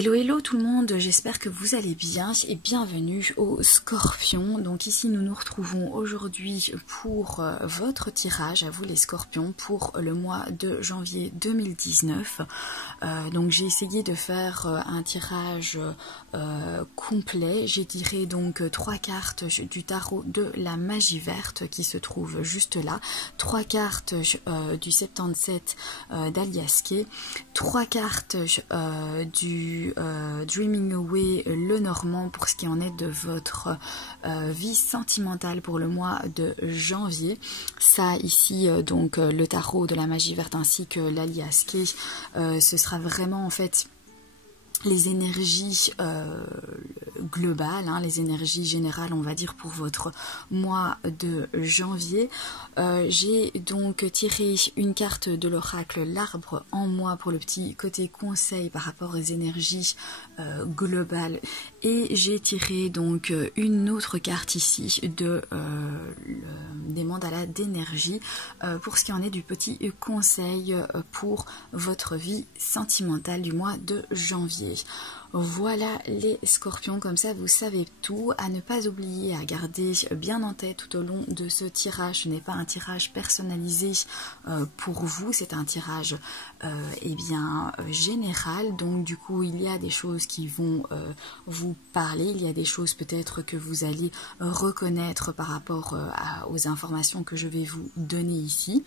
Hello hello tout le monde, j'espère que vous allez bien et bienvenue au Scorpion. Donc ici nous nous retrouvons aujourd'hui pour votre tirage à vous les Scorpions pour le mois de janvier 2019. Donc j'ai essayé de faire un tirage complet. J'ai tiré donc 3 cartes du tarot de la magie verte qui se trouve juste là, 3 cartes du 77 d'Alias Kay, 3 cartes du Dreaming Away le Normand pour ce qui en est de votre vie sentimentale pour le mois de janvier. Ça ici donc le tarot de la magie verte ainsi que l'Alias Kay, ce sera vraiment en fait les énergies globales, hein, les énergies générales on va dire pour votre mois de janvier. J'ai donc tiré une carte de l'oracle l'arbre en moi pour le petit côté conseil par rapport aux énergies globales, et j'ai tiré donc une autre carte ici de des mandalas d'énergie pour ce qui en est du petit conseil pour votre vie sentimentale du mois de janvier. Voilà les Scorpions, comme ça vous savez tout. À ne pas oublier à garder bien en tête tout au long de ce tirage, ce n'est pas un tirage personnalisé pour vous, c'est un tirage général. Donc du coup il y a des choses qui vont vous parler, il y a des choses peut-être que vous allez reconnaître par rapport aux informations que je vais vous donner ici.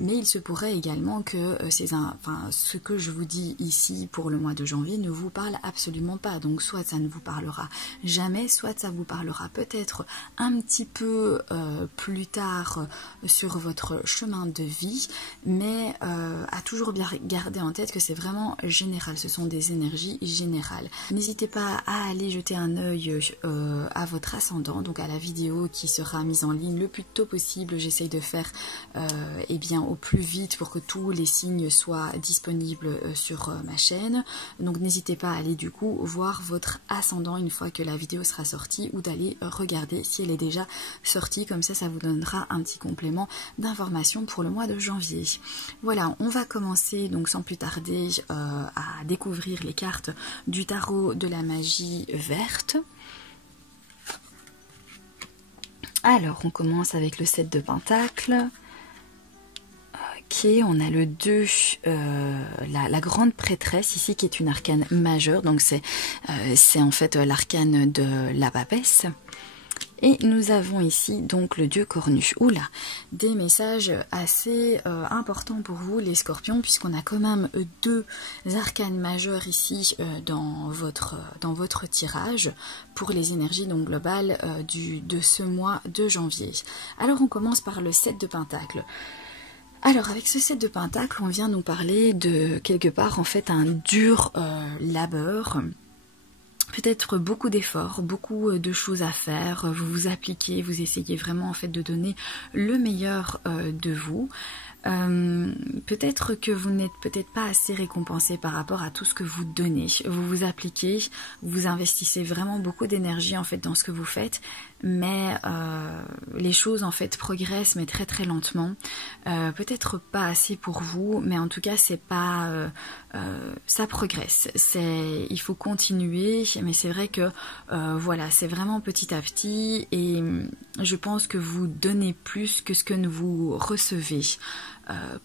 Mais il se pourrait également que ce que je vous dis ici pour le mois de janvier ne vous parle absolument pas. Donc soit ça ne vous parlera jamais, soit ça vous parlera peut-être un petit peu plus tard sur votre chemin de vie. Mais à toujours bien garder en tête que c'est vraiment général, ce sont des énergies générales. N'hésitez pas à aller jeter un œil à votre ascendant, donc à la vidéo qui sera mise en ligne le plus tôt possible. J'essaye de faire au plus vite pour que tous les signes soient disponibles sur ma chaîne. Donc n'hésitez pas à aller du coup voir votre ascendant une fois que la vidéo sera sortie, ou d'aller regarder si elle est déjà sortie, comme ça ça vous donnera un petit complément d'information pour le mois de janvier. Voilà, on va commencer donc sans plus tarder à découvrir les cartes du tarot de la magie verte. Alors on commence avec le 7 de pentacles. Ok, on a le 2, la grande prêtresse ici qui est une arcane majeure, donc c'est en fait l'arcane de la papesse. Et nous avons ici donc le dieu cornu. Oula, des messages assez importants pour vous les Scorpions, puisqu'on a quand même 2 arcanes majeures ici dans votre tirage pour les énergies donc globales de ce mois de janvier. Alors on commence par le 7 de pentacles. Alors avec ce 7 de pentacles, on vient nous parler de quelque part en fait un dur labeur. Peut-être beaucoup d'efforts, beaucoup de choses à faire, vous vous appliquez, vous essayez vraiment en fait de donner le meilleur de vous. Peut-être que vous n'êtes peut-être pas assez récompensé par rapport à tout ce que vous donnez. Vous vous appliquez, vous investissez vraiment beaucoup d'énergie en fait dans ce que vous faites, mais les choses en fait progressent mais très très lentement. Peut-être pas assez pour vous, mais en tout cas c'est pas ça progresse. Il faut continuer, mais c'est vrai que voilà, c'est vraiment petit à petit, et je pense que vous donnez plus que ce que vous recevez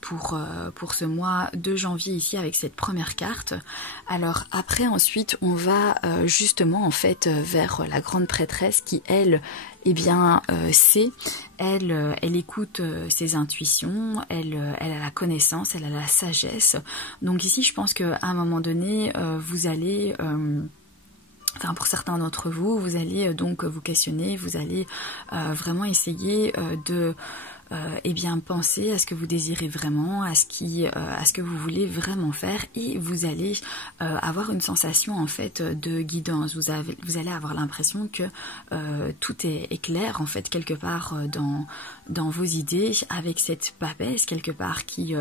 pour ce mois de janvier ici avec cette première carte. Alors après ensuite on va justement en fait vers la grande prêtresse qui elle sait, elle écoute ses intuitions, elle a la connaissance, elle a la sagesse. Donc ici je pense qu'à un moment donné vous allez enfin pour certains d'entre vous, vous allez donc vous questionner, vous allez vraiment essayer de penser à ce que vous désirez vraiment, à ce que vous voulez vraiment faire, et vous allez avoir une sensation en fait de guidance. Vous allez avoir l'impression que tout est clair en fait quelque part dans vos idées, avec cette papesse quelque part qui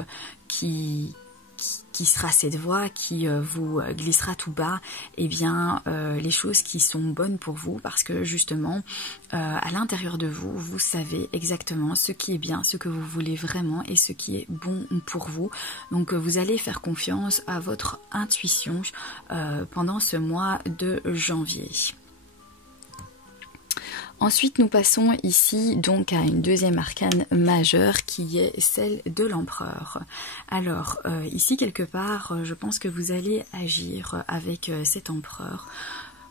qui sera cette voix qui vous glissera tout bas, eh bien les choses qui sont bonnes pour vous, parce que justement à l'intérieur de vous, vous savez exactement ce qui est bien, ce que vous voulez vraiment et ce qui est bon pour vous. Donc vous allez faire confiance à votre intuition pendant ce mois de janvier. Ensuite, nous passons ici donc à une deuxième arcane majeure qui est celle de l'empereur. Alors, ici quelque part, je pense que vous allez agir avec cet empereur.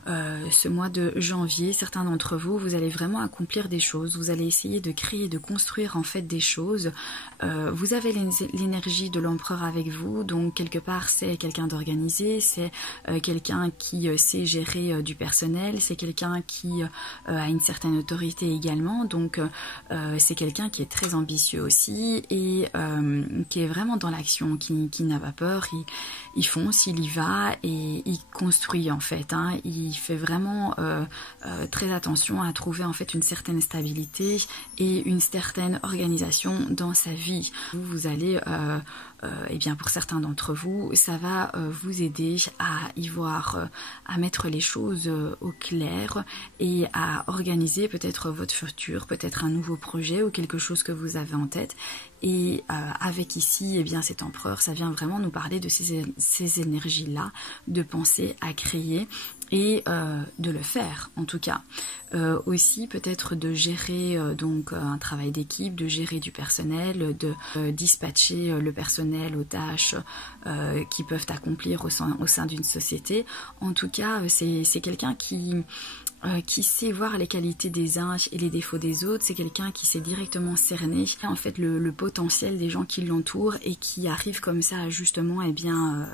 Ce mois de janvier, certains d'entre vous, vous allez vraiment accomplir des choses, vous allez essayer de créer, de construire en fait des choses. Vous avez l'énergie de l'empereur avec vous, donc quelque part c'est quelqu'un d'organisé, c'est quelqu'un qui sait gérer du personnel, c'est quelqu'un qui a une certaine autorité également, donc c'est quelqu'un qui est très ambitieux aussi et qui est vraiment dans l'action, qui n'a pas peur, il fonce, il y va et il construit en fait, hein, il fait vraiment très attention à trouver en fait une certaine stabilité et une certaine organisation dans sa vie. Vous allez, et bien pour certains d'entre vous, ça va vous aider à y voir, à mettre les choses au clair et à organiser peut-être votre futur, peut-être un nouveau projet ou quelque chose que vous avez en tête. Et avec ici, eh bien cet empereur, ça vient vraiment nous parler de ces énergies-là, de penser à créer et de le faire en tout cas. Aussi peut-être de gérer donc un travail d'équipe, de gérer du personnel, de dispatcher le personnel aux tâches qui peuvent accomplir au sein d'une société. En tout cas, c'est quelqu'un qui sait voir les qualités des uns et les défauts des autres. C'est quelqu'un qui sait directement cerner en fait le potentiel des gens qui l'entourent et qui arrive comme ça justement eh bien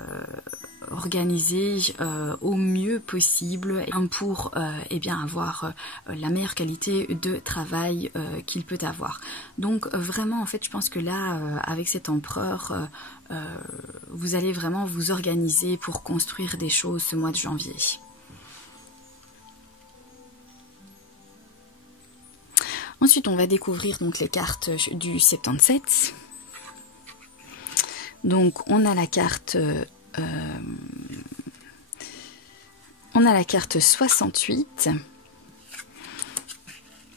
organiser au mieux possible pour eh bien avoir la meilleure qualité de travail qu'il peut avoir. Donc vraiment en fait je pense que là avec cet empereur vous allez vraiment vous organiser pour construire des choses ce mois de janvier. Ensuite, on va découvrir donc les cartes du 77. Donc, on a la carte 68.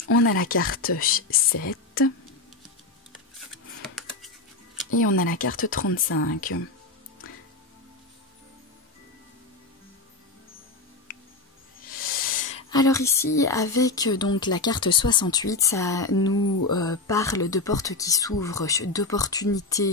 On a la carte 7. Et on a la carte 35. Alors ici, avec donc la carte 68, ça nous parle de portes qui s'ouvrent, d'opportunités,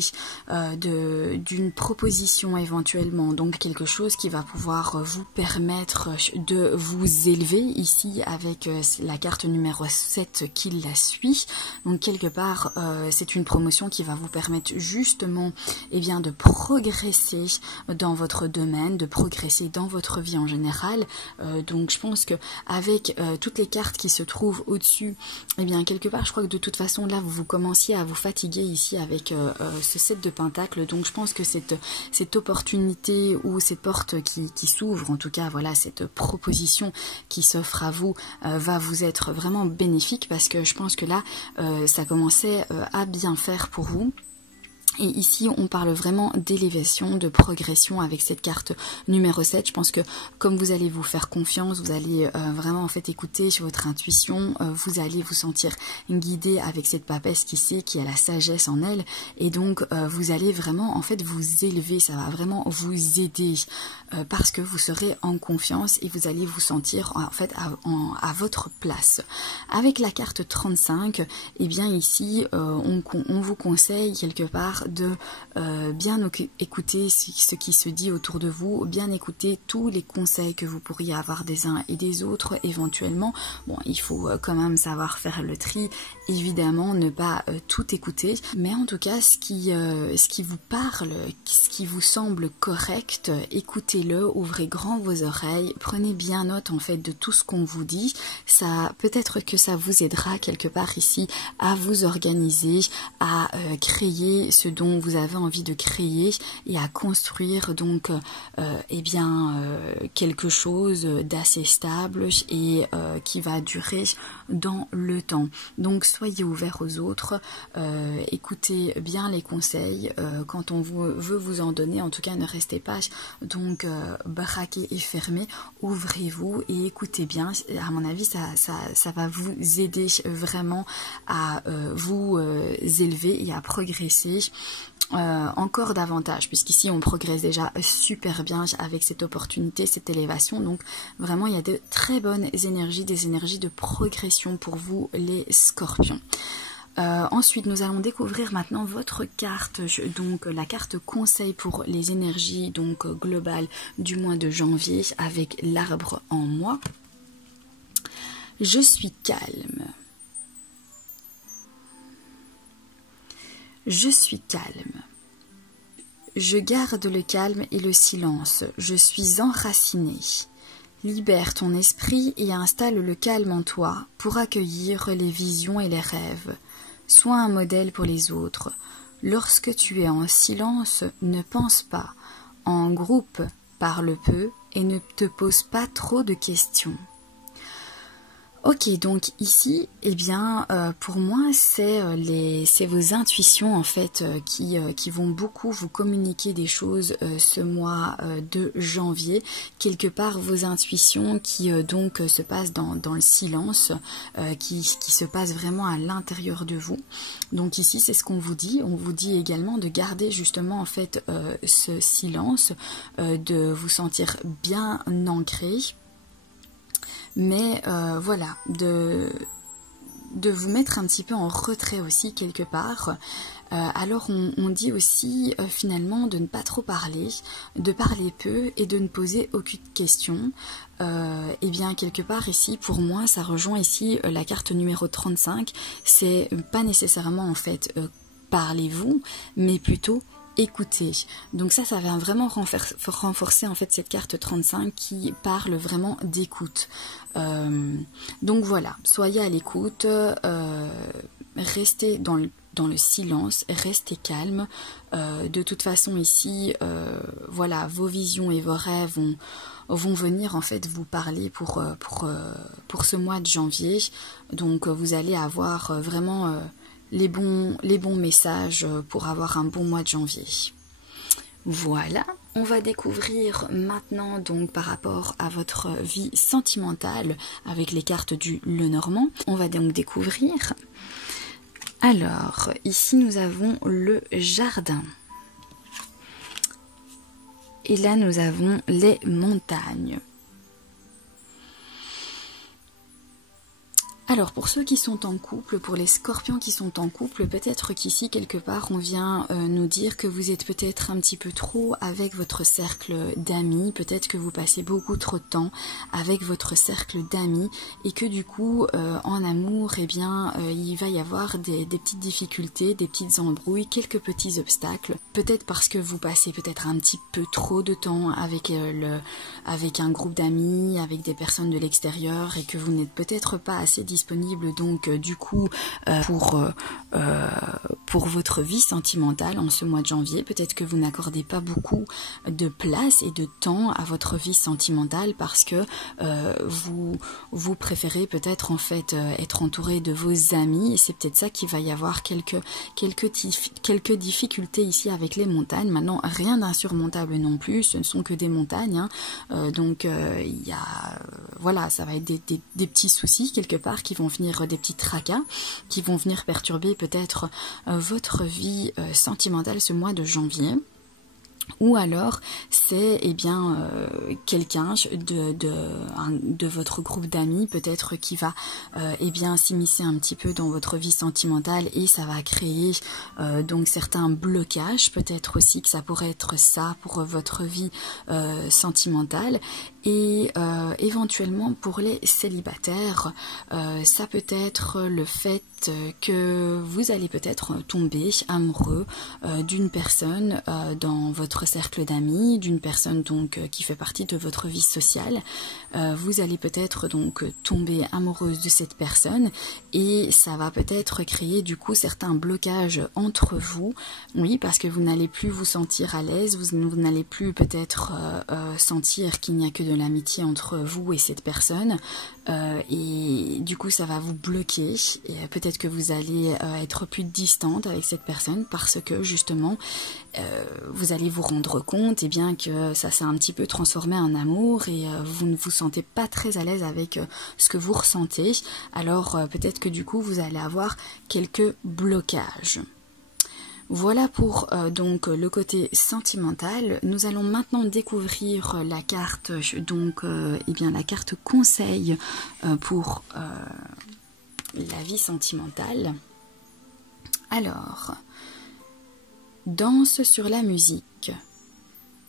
d'une proposition éventuellement, donc quelque chose qui va pouvoir vous permettre de vous élever, ici avec la carte numéro 7 qui la suit. Donc quelque part, c'est une promotion qui va vous permettre justement eh bien, de progresser dans votre domaine, de progresser dans votre vie en général. Donc je pense que avec toutes les cartes qui se trouvent au-dessus, et eh bien quelque part je crois que de toute façon là vous commenciez à vous fatiguer ici avec ce 7 de pentacles. Donc je pense que cette opportunité ou cette porte qui s'ouvre, en tout cas voilà cette proposition qui s'offre à vous va vous être vraiment bénéfique, parce que je pense que là ça commençait à bien faire pour vous. Et ici, on parle vraiment d'élévation, de progression avec cette carte numéro 7. Je pense que comme vous allez vous faire confiance, vous allez vraiment en fait écouter sur votre intuition, vous allez vous sentir guidé avec cette papesse qui a la sagesse en elle. Et donc, vous allez vraiment en fait vous élever, ça va vraiment vous aider parce que vous serez en confiance et vous allez vous sentir en fait à votre place. Avec la carte 35, eh bien ici, on vous conseille quelque part de bien écouter ce qui se dit autour de vous, bien écouter tous les conseils que vous pourriez avoir des uns et des autres éventuellement. Bon, il faut quand même savoir faire le tri, évidemment, ne pas tout écouter, mais en tout cas, ce qui vous parle, ce qui vous semble correct, écoutez-le, ouvrez grand vos oreilles, prenez bien note en fait de tout ce qu'on vous dit. Ça, peut-être que ça vous aidera quelque part ici à vous organiser, à créer ce dont vous avez envie de créer et à construire donc quelque chose d'assez stable et qui va durer dans le temps. Donc soyez ouverts aux autres, écoutez bien les conseils quand on veut vous en donner. En tout cas, ne restez pas donc braqués et fermés, ouvrez-vous et écoutez bien. À mon avis, ça va vous aider vraiment à vous élever et à progresser encore davantage, puisqu'ici on progresse déjà super bien avec cette opportunité, cette élévation. Donc vraiment il y a de très bonnes énergies, des énergies de progression pour vous les scorpions. Ensuite, nous allons découvrir maintenant votre carte, donc la carte conseil pour les énergies donc globales du mois de janvier avec l'arbre en moi. Je suis calme. Je suis calme. Je garde le calme et le silence. Je suis enraciné. Libère ton esprit et installe le calme en toi pour accueillir les visions et les rêves. Sois un modèle pour les autres. Lorsque tu es en silence, ne pense pas. En groupe, parle peu et ne te pose pas trop de questions. Ok, donc ici, eh bien, pour moi, c'est vos intuitions en fait qui vont beaucoup vous communiquer des choses ce mois de janvier. Quelque part, vos intuitions qui donc se passent dans le silence, qui se passent vraiment à l'intérieur de vous. Donc ici, c'est ce qu'on vous dit. On vous dit également de garder justement en fait ce silence, de vous sentir bien ancré. Mais voilà, de vous mettre un petit peu en retrait aussi quelque part. Alors on dit aussi finalement de ne pas trop parler, de parler peu et de ne poser aucune question. Et bien quelque part ici, pour moi, ça rejoint ici la carte numéro 35. C'est pas nécessairement en fait parlez-vous, mais plutôt écoutez. Donc ça va vraiment renforcer en fait cette carte 35 qui parle vraiment d'écoute. Donc voilà, soyez à l'écoute, restez dans le silence, restez calme. De toute façon ici, voilà, vos visions et vos rêves vont venir en fait vous parler pour ce mois de janvier. Donc vous allez avoir vraiment les bons messages pour avoir un bon mois de janvier. Voilà, on va découvrir maintenant donc par rapport à votre vie sentimentale avec les cartes du Lenormand. On va donc découvrir. Alors, ici nous avons le jardin. Et là nous avons les montagnes. Alors pour ceux qui sont en couple, pour les scorpions qui sont en couple, peut-être qu'ici quelque part on vient nous dire que vous êtes peut-être un petit peu trop avec votre cercle d'amis, peut-être que vous passez beaucoup trop de temps avec votre cercle d'amis et que du coup en amour, eh bien il va y avoir des petites difficultés, des petites embrouilles, quelques petits obstacles, peut-être parce que vous passez peut-être un petit peu trop de temps avec un groupe d'amis, avec des personnes de l'extérieur et que vous n'êtes peut-être pas assez disponible donc du coup pour votre vie sentimentale en ce mois de janvier. Peut-être que vous n'accordez pas beaucoup de place et de temps à votre vie sentimentale parce que vous préférez peut-être en fait être entouré de vos amis et c'est peut-être ça qui va y avoir quelques difficultés ici avec les montagnes. Maintenant rien d'insurmontable non plus, ce ne sont que des montagnes hein. Donc il y a voilà, ça va être des petits soucis quelque part qui vont venir, des petits tracas qui vont venir perturber peut-être votre vie sentimentale ce mois de janvier. Ou alors c'est eh bien quelqu'un de votre groupe d'amis peut-être qui va eh bien s'immiscer un petit peu dans votre vie sentimentale et ça va créer donc certains blocages, peut-être aussi que ça pourrait être ça pour votre vie sentimentale Et éventuellement pour les célibataires, ça peut être le fait que vous allez peut-être tomber amoureux d'une personne dans votre cercle d'amis, d'une personne donc qui fait partie de votre vie sociale. Vous allez peut-être donc tomber amoureuse de cette personne et ça va peut-être créer du coup certains blocages entre vous. Oui, parce que vous n'allez plus vous sentir à l'aise, vous n'allez plus peut-être sentir qu'il n'y a que de l'amitié entre vous et cette personne et du coup ça va vous bloquer et peut-être que vous allez être plus distante avec cette personne parce que justement vous allez vous rendre compte et bien que ça s'est un petit peu transformé en amour et vous ne vous sentez pas très à l'aise avec ce que vous ressentez, alors peut-être que du coup vous allez avoir quelques blocages. Voilà pour donc le côté sentimental. Nous allons maintenant découvrir la carte donc la carte conseil pour la vie sentimentale. Alors, danse sur la musique.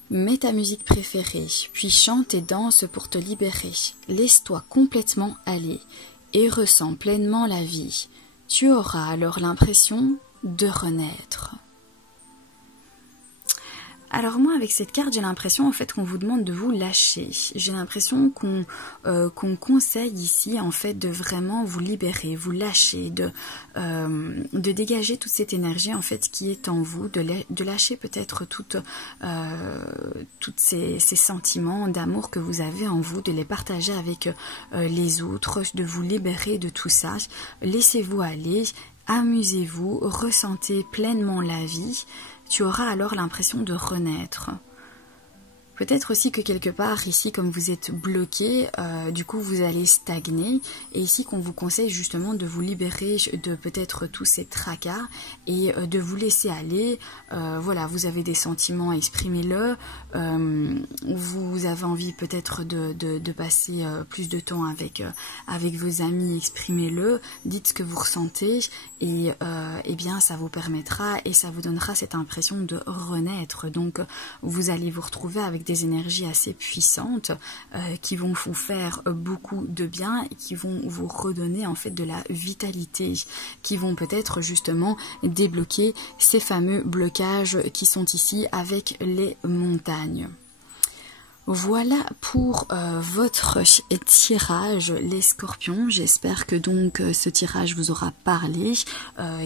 Mets ta musique préférée, puis chante et danse pour te libérer. Laisse-toi complètement aller et ressens pleinement la vie. Tu auras alors l'impression de renaître. Alors moi avec cette carte j'ai l'impression en fait qu'on vous demande de vous lâcher. J'ai l'impression qu'on conseille ici en fait de vraiment vous libérer, vous lâcher, de dégager toute cette énergie en fait qui est en vous, de lâcher peut-être toutes ces sentiments d'amour que vous avez en vous, de les partager avec les autres, de vous libérer de tout ça. Laissez-vous aller, amusez-vous, ressentez pleinement la vie. Tu auras alors l'impression de renaître. Peut-être aussi que quelque part ici, comme vous êtes bloqué, du coup vous allez stagner. Et ici qu'on vous conseille justement de vous libérer de peut-être tous ces tracas et de vous laisser aller. Voilà, vous avez des sentiments, exprimez-le. Vous avez envie peut-être de passer plus de temps avec vos amis, exprimez-le. Dites ce que vous ressentez et bien ça vous permettra et ça vous donnera cette impression de renaître. Donc vous allez vous retrouver avec des énergies assez puissantes qui vont vous faire beaucoup de bien et qui vont vous redonner en fait de la vitalité, qui vont peut-être justement débloquer ces fameux blocages qui sont ici avec les montagnes. Voilà pour votre tirage les scorpions. J'espère que donc ce tirage vous aura parlé,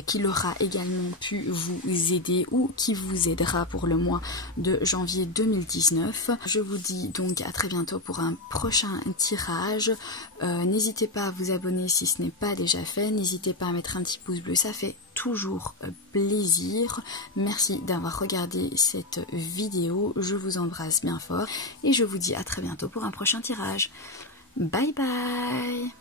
qu'il aura également pu vous aider ou qui vous aidera pour le mois de janvier 2019. Je vous dis donc à très bientôt pour un prochain tirage. N'hésitez pas à vous abonner si ce n'est pas déjà fait. N'hésitez pas à mettre un petit pouce bleu, ça fait toujours plaisir. Merci d'avoir regardé cette vidéo. Je vous embrasse bien fort et je vous dis à très bientôt pour un prochain tirage. Bye bye.